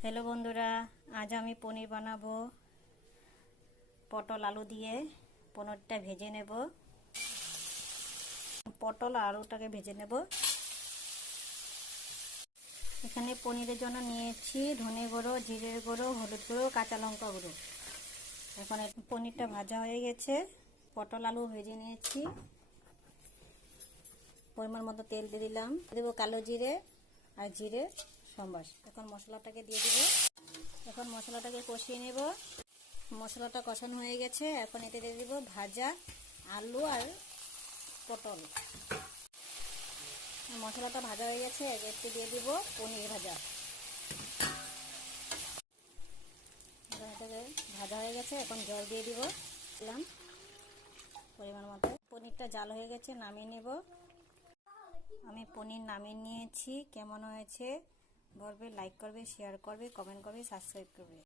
Hello বন্ধুরা, আজ আমি পনির বানাবো। পটল আলু দিয়ে পনিরটা ভেজে নেব। পটল আর আলুটাকে ভেজে নেব। এখানে পনিরের জন্য নিয়েছি ধনে গুঁড়ো, জিরের গুঁড়ো, হলুদ গুঁড়ো, কাঁচা লঙ্কা গুঁড়ো। এখন পনিরটা ভাজা হয়ে গেছে, পটল আলু ভেজে নিয়েছি। পরিমাণ মতো তেল দিয়ে দিলাম, দেবো কালো জিরে আর জিরে সম্বাস। এখন মশলাটাকে দিয়ে দিব। এখন মশলাটাকে কষিয়ে নেব। মশলাটা কষানো হয়ে গেছে, এখন এতে দিয়ে দিব ভাজা আলু আর পটল। মশলাটা ভাজা হয়ে গেছে, এতে দিয়ে দিব পনির ভাজা। ভাজা হয়ে গেছে, এখন জল দিয়ে দিব দিলাম পরিমাণ মতো। পনিরটা জাল হয়ে গেছে, নামিয়ে নেব। আমি পনির নামিয়ে নিয়েছি। কেমন হয়েছে বলবে, লাইক করবে, শেয়ার করবে, কমেন্ট করবে, সাবস্ক্রাইব করবে।